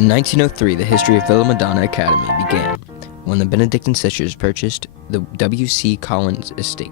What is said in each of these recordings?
In 1903, the history of Villa Madonna Academy began when the Benedictine sisters purchased the W.C. Collins estate.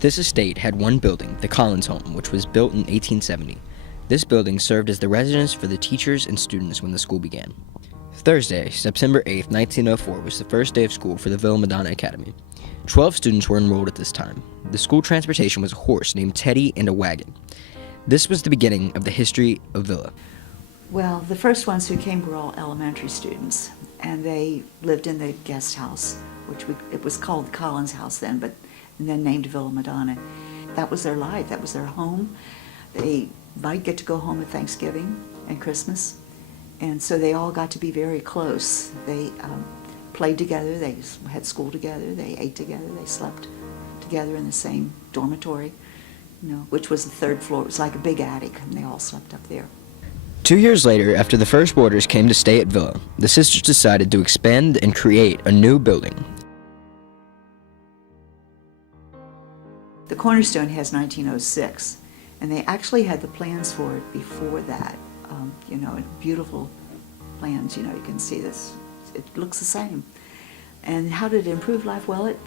This estate had one building, the Collins Home, which was built in 1870. This building served as the residence for the teachers and students when the school began. Thursday, September 8, 1904, was the first day of school for the Villa Madonna Academy. 12 students were enrolled at this time. The school transportation was a horse named Teddy and a wagon. This was the beginning of the history of Villa. Well, the first ones who came were all elementary students, and they lived in the guest house, it was called the Collins House then, and then named Villa Madonna. That was their life, that was their home. They might get to go home at Thanksgiving and Christmas, and so they all got to be very close. They played together, they had school together, they ate together, they slept together in the same dormitory, which was the third floor. It was like a big attic, and they all slept up there. 2 years later, after the first boarders came to stay at Villa, the sisters decided to expand and create a new building. The cornerstone has 1906, and they actually had the plans for it before that. Beautiful plans, you can see this. It looks the same. And how did it improve life? Well, it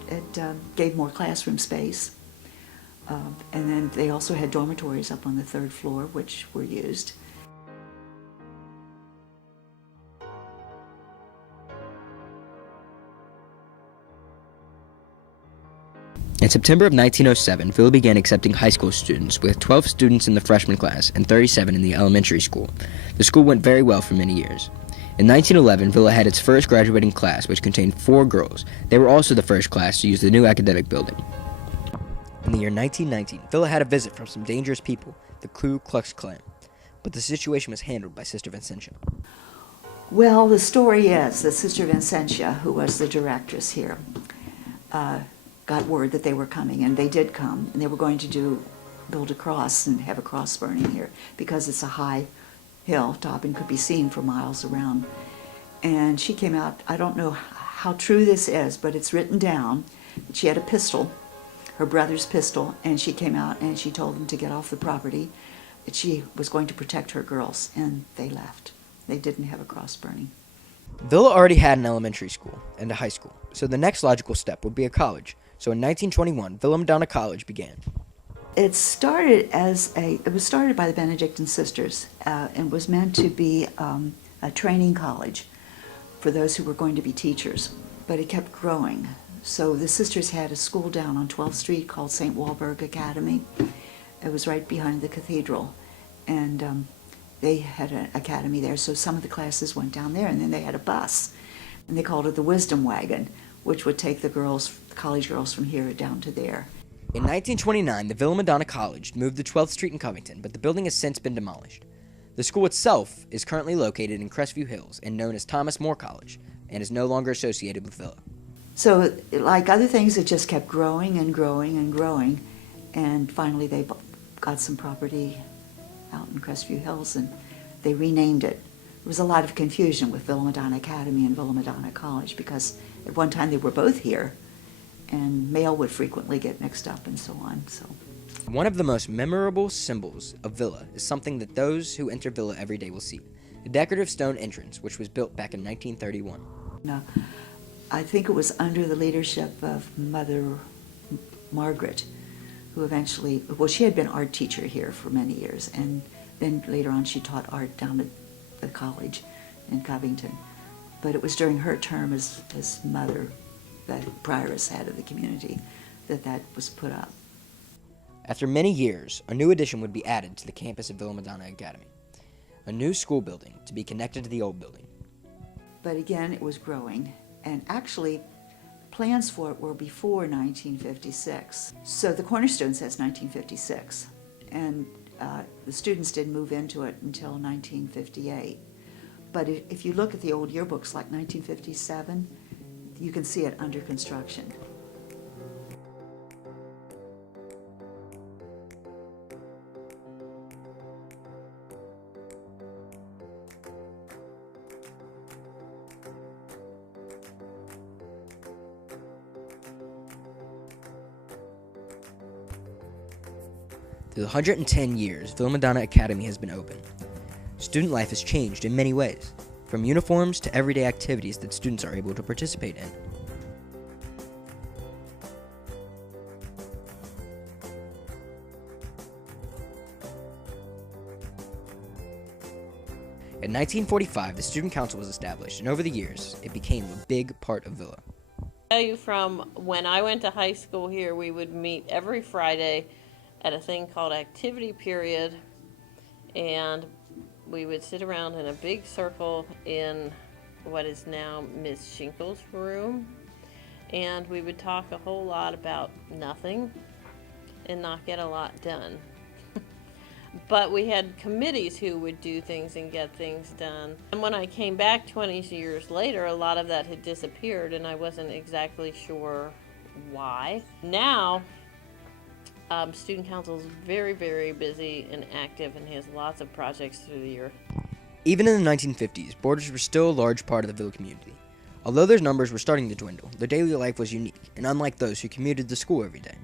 gave more classroom space. And then they also had dormitories up on the third floor, which were used. In September of 1907, Villa began accepting high school students, with 12 students in the freshman class and 37 in the elementary school. The school went very well for many years. In 1911, Villa had its first graduating class, which contained 4 girls. They were also the first class to use the new academic building. In the year 1919, Villa had a visit from some dangerous people, the Ku Klux Klan. But the situation was handled by Sister Vincentia. Well, the story is that Sister Vincentia, who was the directress here, got word that they were coming, and they did come, and they were going to build a cross and have a cross burning here because it's a high hilltop and could be seen for miles around. And she came out, I don't know how true this is, but it's written down. She had a pistol, her brother's pistol, and she came out and she told them to get off the property, that she was going to protect her girls, and they left. They didn't have a cross burning. Villa already had an elementary school and a high school, so the next logical step would be a college. So in 1921, Villa Madonna College began. It was started by the Benedictine sisters and was meant to be a training college for those who were going to be teachers, but it kept growing. So the sisters had a school down on 12th Street called St. Walburg Academy. It was right behind the cathedral, and they had an academy there, so some of the classes went down there, and then they had a bus, and they called it the Wisdom Wagon, which would take the college girls from here down to there. In 1929, the Villa Madonna College moved to 12th Street in Covington, but the building has since been demolished. The school itself is currently located in Crestview Hills and known as Thomas More College, and is no longer associated with Villa. So, like other things, it just kept growing and growing and growing, and finally they got some property out in Crestview Hills, and they renamed it. There was a lot of confusion with Villa Madonna Academy and Villa Madonna College because at one time they were both here, and mail would frequently get mixed up and so on. So, one of the most memorable symbols of Villa is something that those who enter Villa every day will see: the decorative stone entrance, which was built back in 1931. I think it was under the leadership of Mother Margaret, who eventually, she had been art teacher here for many years, and then later on she taught art down at the college in Covington. But it was during her term as mother, the prioress head of the community, that was put up. After many years, a new addition would be added to the campus of Villa Madonna Academy, a new school building to be connected to the old building. But again, it was growing, and actually plans for it were before 1956. So the cornerstone says 1956, and the students didn't move into it until 1958. But if you look at the old yearbooks, like 1957, you can see it under construction. For 110 years, Villa Madonna Academy has been open. Student life has changed in many ways, from uniforms to everyday activities that students are able to participate in. In 1945, the Student Council was established, and over the years, it became a big part of Villa. Tell you from when I went to high school here, we would meet every Friday at a thing called activity period, and we would sit around in a big circle in what is now Miss Shinkle's room, and we would talk a whole lot about nothing and not get a lot done. But we had committees who would do things and get things done. And when I came back 20 years later, a lot of that had disappeared, and I wasn't exactly sure why. Now, Student Council is very, very busy and active and has lots of projects through the year. Even in the 1950s, boarders were still a large part of the Villa community. Although their numbers were starting to dwindle, their daily life was unique and unlike those who commuted to school every day.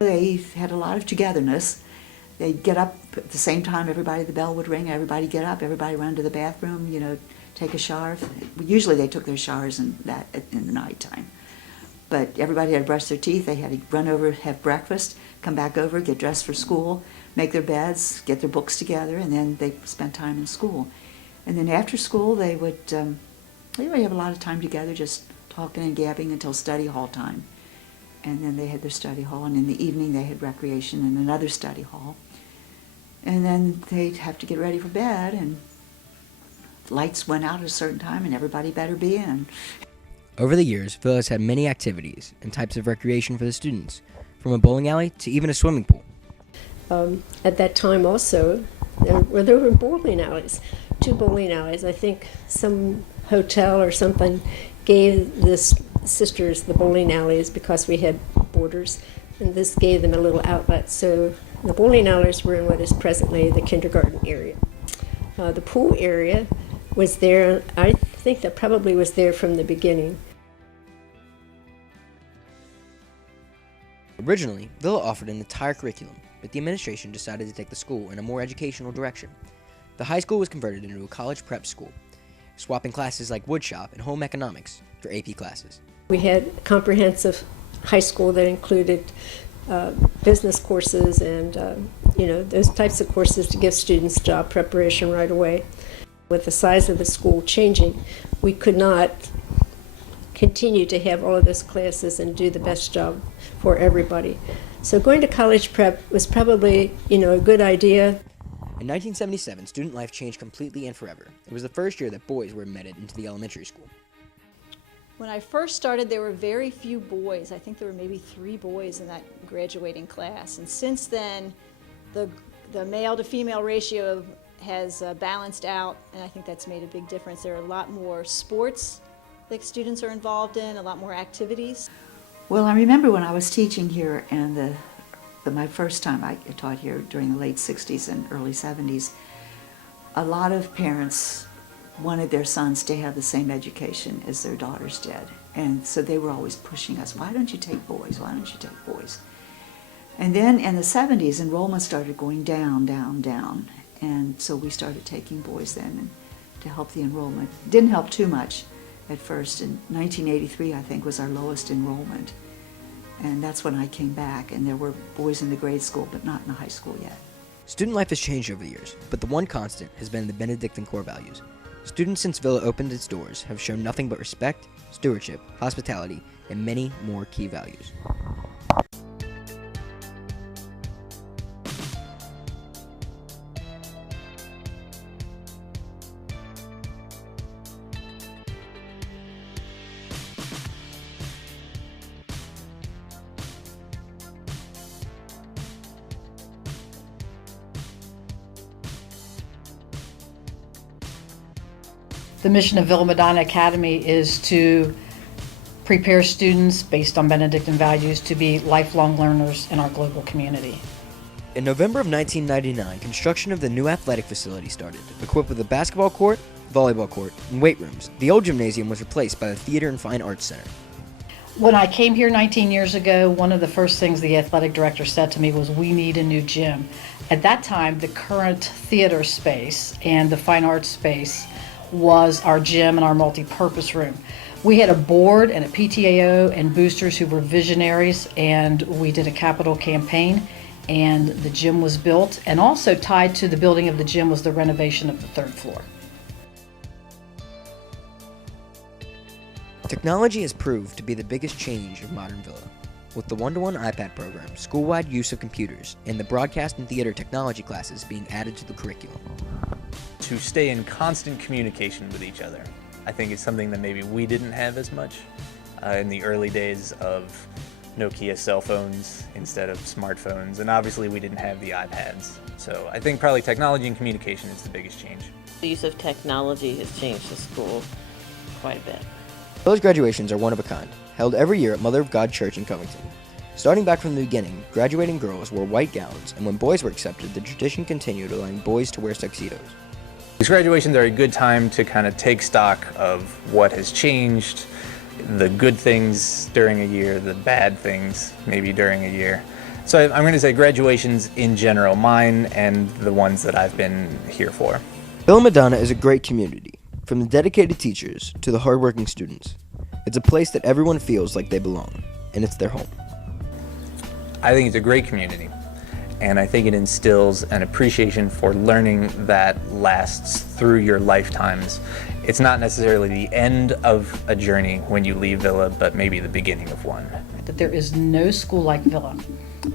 They had a lot of togetherness. They'd get up at the same time, the bell would ring, everybody get up, everybody run to the bathroom, take a shower. Usually they took their showers in the nighttime. But everybody had to brush their teeth, they had to run over, have breakfast, come back over, get dressed for school, make their beds, get their books together, and then they spent time in school. And then after school they would have a lot of time together, just talking and gabbing until study hall time. And then they had their study hall, and in the evening they had recreation in another study hall. And then they'd have to get ready for bed, and lights went out at a certain time, and everybody better be in. Over the years, Villa has had many activities and types of recreation for the students, from a bowling alley to even a swimming pool. At that time also, there were bowling alleys, 2 bowling alleys. I think some hotel or something gave the sisters the bowling alleys because we had boarders, and this gave them a little outlet. So the bowling alleys were in what is presently the kindergarten area. The pool area was there. I think that probably was there from the beginning. Originally, Villa offered an entire curriculum, but the administration decided to take the school in a more educational direction. The high school was converted into a college prep school, swapping classes like woodshop and home economics for AP classes. We had a comprehensive high school that included business courses and those types of courses to give students job preparation right away. With the size of the school changing, we could not continue to have all of those classes and do the best job for everybody. So going to college prep was probably a good idea. In 1977, student life changed completely and forever. It was the first year that boys were admitted into the elementary school. When I first started, there were very few boys. I think there were maybe 3 boys in that graduating class. And since then, the male to female ratio has balanced out, and I think that's made a big difference. There are a lot more sports that students are involved in, a lot more activities. Well, I remember when I was teaching here, and my first time I taught here during the late 60s and early 70s, a lot of parents wanted their sons to have the same education as their daughters did. And so they were always pushing us, why don't you take boys? Why don't you take boys? And then in the 70s, enrollment started going down, down, down. And so we started taking boys then to help the enrollment. Didn't help too much at first. In 1983, I think, was our lowest enrollment. And that's when I came back, and there were boys in the grade school, but not in the high school yet. Student life has changed over the years, but the one constant has been the Benedictine core values. Students since Villa opened its doors have shown nothing but respect, stewardship, hospitality, and many more key values. The mission of Villa Madonna Academy is to prepare students based on Benedictine values to be lifelong learners in our global community. In November of 1999, construction of the new athletic facility started, equipped with a basketball court, volleyball court, and weight rooms. The old gymnasium was replaced by the Theater and Fine Arts Center. When I came here 19 years ago, one of the first things the athletic director said to me was, we need a new gym. At that time, the current theater space and the fine arts space was our gym and our multi-purpose room. We had a board and a PTAO and boosters who were visionaries, and we did a capital campaign, and the gym was built. And also tied to the building of the gym was the renovation of the third floor. Technology has proved to be the biggest change of modern Villa. With the one-to-one iPad program, school-wide use of computers, and the broadcast and theater technology classes being added to the curriculum. To stay in constant communication with each other. I think it's something that maybe we didn't have as much in the early days of Nokia cell phones instead of smartphones, and obviously we didn't have the iPads. So I think probably technology and communication is the biggest change. The use of technology has changed the school quite a bit. Villa's graduations are one of a kind, held every year at Mother of God Church in Covington. Starting back from the beginning, graduating girls wore white gowns, and when boys were accepted, the tradition continued, allowing boys to wear tuxedos. These graduations are a good time to kind of take stock of what has changed, the good things during a year, the bad things maybe during a year. So I'm going to say graduations in general, mine and the ones that I've been here for. Villa Madonna is a great community, from the dedicated teachers to the hardworking students. It's a place that everyone feels like they belong, and it's their home. I think it's a great community, and I think it instills an appreciation for learning that lasts through your lifetimes. It's not necessarily the end of a journey when you leave Villa, but maybe the beginning of one. That there is no school like Villa.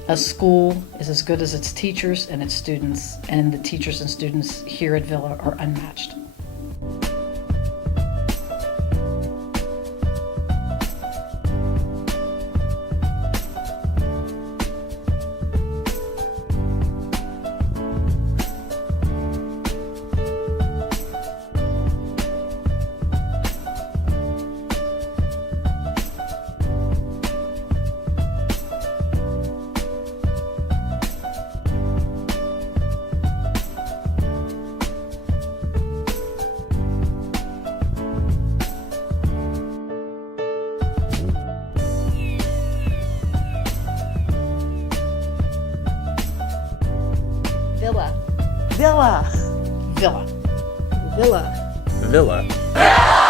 A school is as good as its teachers and its students, and the teachers and students here at Villa are unmatched. Villa. Villa. Villa. Villa. Villa.